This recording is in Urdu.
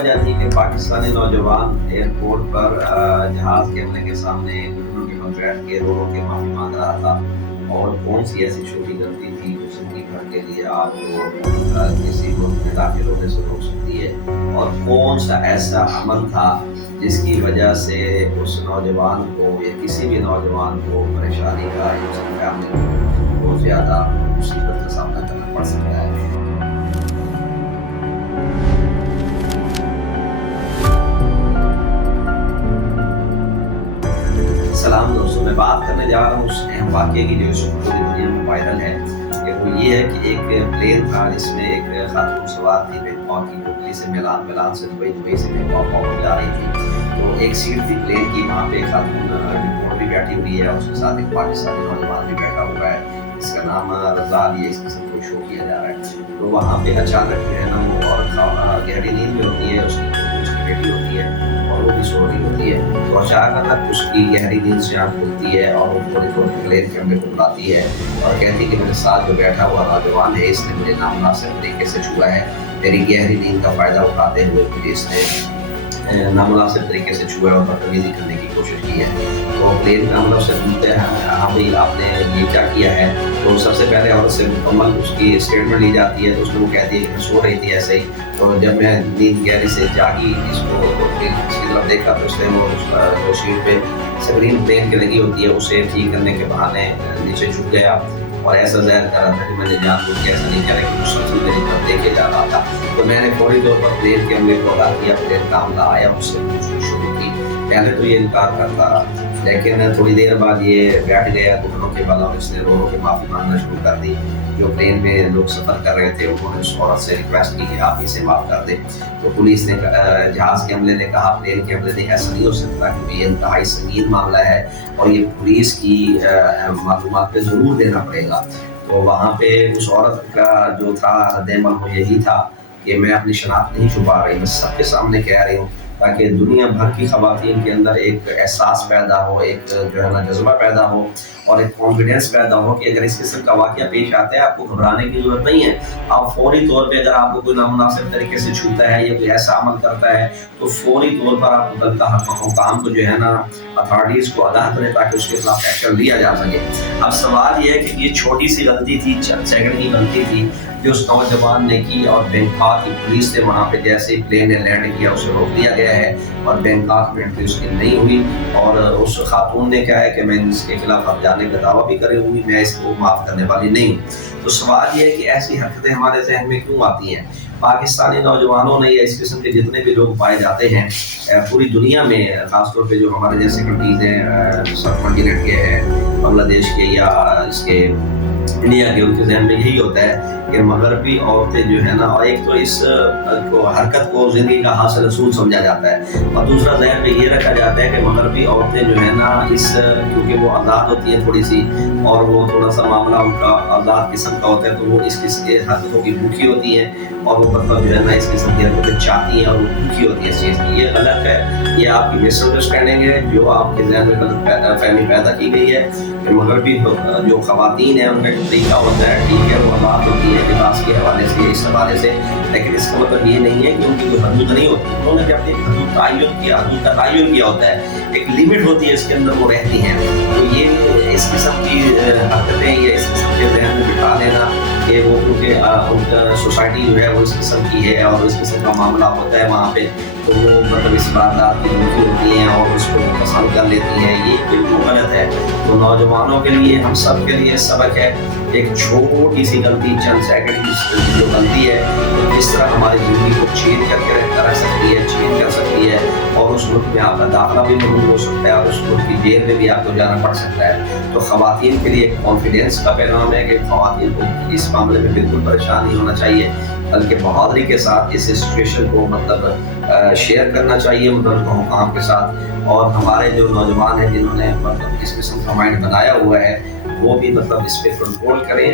وجہ تھی کہ پاکستانی نوجوان ایئرپورٹ پر جہاز کے حملے کے سامنے گھٹنوں کے بل بیٹھ کے رو رو کے معافی مانگ رہا تھا، اور کون سی ایسی چھوٹی غلطی تھی جو زندگی بھر کے لیے آپ کو کسی ملک میں داخل ہونے سے روک سکتی ہے، اور کون سا ایسا عمل تھا جس کی وجہ سے اس نوجوان کو یا کسی بھی نوجوان کو پریشانی کا یا اس کی فیملی کو بہت زیادہ مصیبت کا سامنا کرنا پڑ سکتا ہے۔ سلام دوستوں، میں بات کرنے جا رہا ہوں اس اہم واقعے کی جو اس وقت پوری دنیا میں وائرل ہے، کہ وہ یہ ہے کہ ایک پلین تھا جس میں ایک خاتون سوار تھی بینکاک کی ٹوکری سے میلان سے دبئی سے بینکاک جا رہی تھی۔ تو ایک سیٹ تھی پلین کی، وہاں پہ ایک خاتون رپورٹ بھی بیٹھی ہوئی ہے، اس کے ساتھ ایک پاکستانی نوجوان بھی بیٹھا ہوا ہے جس کا نام رضا علی ہے، اس قسم کو شو کیا جا رہا ہے۔ تو وہاں پہ اچانک جو ہے نا وہ عورت گہری نیند میں ہوتی ہے، اس کی بیٹی ہوتی ہے اور وہ بھی سو رہی ہوتی ہے، تو اچانک اس کی گہری نیند سے آنکھ کھلتی ہے اور وہ فوری طور پہ پلین کے کمرے کو بلاتی ہے اور کہتی ہے کہ میرے ساتھ جو بیٹھا ہوا نوجوان ہے اس نے مجھے نامناسب طریقے سے چھوا ہے، میری گہری نیند کا فائدہ اٹھاتے ہوئے مجھے اس نے نامناسب طریقے سے چھوا ہے اور بدتمیزی کرنے کی کوشش کی ہے۔ تو پلین کا ہم سے پوچھتے ہیں ہاں بھائی آپ نے یہ کیا کیا ہے، تو سب سے پہلے عورت سے مکمل اس کی اسٹیٹمنٹ لی جاتی ہے، تو اس میں وہ کہتی ہے کہ میں سو رہی تھی ایسے ہی، تو جب میں نیند گہری سے جاگی اس کی طرف دیکھا تو اس نے وہ شیٹ پہ سکرین پلین کے لگی ہوتی ہے اسے ٹھیک کرنے کے بہانے نیچے جھک گیا اور ایسا ظاہر کر رہا تھا کہ میں نے جان بوجھ کے ایسا نہیں کیا، لیکن مسلسل میری طرف دیکھے جا رہا تھا۔ تو میں نے فوری طور پر پلین کے عملے کو ادا کیا، پلین کا عملہ آیا، اس سے پوچھنا شروع کی۔ پہلے تو یہ انکار کرتا رہا، لیکن تھوڑی دیر بعد یہ بیٹھ گیا گھٹنوں کے بل اور اس نے رو رو کے معافی مانگنا شروع کر دی۔ جو پلین میں لوگ سفر کر رہے تھے انہوں نے اس عورت سے ریکویسٹ کی کہ آپ اسے معاف کر دیں۔ تو پولیس نے جہاز کے عملے نے کہا، پلین کے عملے نے ایسا نہیں ہو سکتا کیونکہ یہ انتہائی سنگین معاملہ ہے اور یہ پولیس کی معلومات پہ ضرور دینا پڑے گا۔ تو وہاں پہ اس عورت کا جو تھا رد عمل وہ یہی تھا کہ میں اپنی شناخت نہیں چھپا رہی، میں سب کے سامنے کہہ رہی ہوں تاکہ دنیا بھر کی خواتین کے اندر ایک احساس پیدا ہو، ایک جو ہے نا جذبہ پیدا ہو اور ایک کانفیڈنس پیدا ہو کہ اگر اس قسم کا واقعہ پیش آتا ہے آپ کو گھبرانے کی ضرورت نہیں ہے۔ آپ فوری طور پہ اگر آپ کو کوئی نامناسب طریقے سے چھوتا ہے یا کوئی ایسا عمل کرتا ہے تو فوری طور پر آپ متعلقہ حکام کو جو ہے نا اتھارٹیز کو آگاہ کریں تاکہ اس کے خلاف ایکشن لیا جا سکے۔ اب سوال یہ ہے کہ یہ چھوٹی سی غلطی تھی، چند سیکنڈ کی غلطی تھی جو اس نوجوان نے کی، اور بینکاک کی پولیس نے وہاں پہ جیسے ہی پلین نے لینڈ کیا اسے روک دیا گیا ہے اور بینکاک میں انٹری اس کی نہیں ہوئی، اور اس خاتون نے کہا ہے کہ میں اس کے خلاف اب جانے کا دعویٰ بھی کرے ہوئی، میں اس کو معاف کرنے والی نہیں ہوں۔ تو سوال یہ ہے کہ ایسی حرکتیں ہمارے ذہن میں کیوں آتی ہیں؟ پاکستانی نوجوانوں نے یا اس قسم کے جتنے بھی لوگ پائے جاتے ہیں پوری دنیا میں، خاص طور پہ جو ہمارے جیسے کنٹریز ہیں سب کانٹیننٹ کے ہیں، بنگلہ دیش کے یا اس کے انڈیا کے، ان کے ذہن میں یہی ہوتا ہے کہ مغربی عورتیں جو ہے نا، اور ایک تو اس حرکت کو زندگی کا حاصل رسول سمجھا جاتا ہے اور دوسرا ذہن میں یہ رکھا جاتا ہے کہ مغربی عورتیں جو ہے نا کیونکہ وہ آزاد ہوتی ہیں تھوڑی سی اور وہ تھوڑا سا معاملہ ان کا آزاد قسم کا ہوتا ہے، تو وہ اس قسم کی حرکتوں کی بھوکی ہوتی ہیں اور وہ مطلب جو ہے نا اس قسم کی حرکتیں چاہتی ہیں اور وہ بھوکی ہوتی ہے اس چیز کی۔ یہ غلط ہے، یہ آپ کی مس انڈرسٹینڈنگ ہے جو آپ کے ذہن میں غلط فہمی پیدا کی گئی ہے کہ مغربی جو خواتین ہیں ان کا ایک طریقہ ہوتا ہے، ٹھیک ہے وہ آزاد ہوتی ہے لباس کے حوالے سے، اس حوالے سے، لیکن اس کا مطلب یہ نہیں ہے کہ ان کی کوئی حدود نہیں ہوتی، انہوں نے اپنی حدود کا تعین کیا ہوتا ہے، ایک لمٹ ہوتی ہے اس کے اندر وہ رہتی ہیں۔ تو یہ اس قسم کی حرکتیں یا اس قسم کے ذہن میں بٹھا لینا کہ وہ کیونکہ ان کا سوسائٹی جو ہے وہ اس قسم کی ہے اور اس قسم کا معاملہ ہوتا ہے وہاں پہ، تو وہ مطلب اس واردات کی دھمکی ہوتی ہیں اور اس کو پسند کر لیتی ہیں، یہ بالکل غلط ہے۔ تو نوجوانوں کے لیے، ہم سب کے لیے سبق ہے، ایک چھوٹی سی غلطی، چند سیکنڈ کی جو غلطی ہے اس طرح ہماری زندگی کو چینج کر کے رکھ سکتی ہے، چینج کر سکتی ہے، اور اس ملک میں آپ کا داخلہ بھی ممنوع ہو سکتا ہے اور اس ملک کی جیل میں بھی آپ کو جانا پڑ سکتا ہے۔ تو خواتین کے لیے ایک کانفیڈینس کا پیغام ہے کہ خواتین کو اس معاملے میں بالکل پریشان نہیں ہونا چاہیے، بلکہ بہادری کے ساتھ اس سچویشن کو مطلب شیئر کرنا چاہیے متعلقہ حکام کے ساتھ، اور ہمارے جو نوجوان ہیں جنہوں نے مطلب اس قسم کا مائنڈ بنایا ہوا ہے وہ بھی مطلب اس پہ کنٹرول کریں۔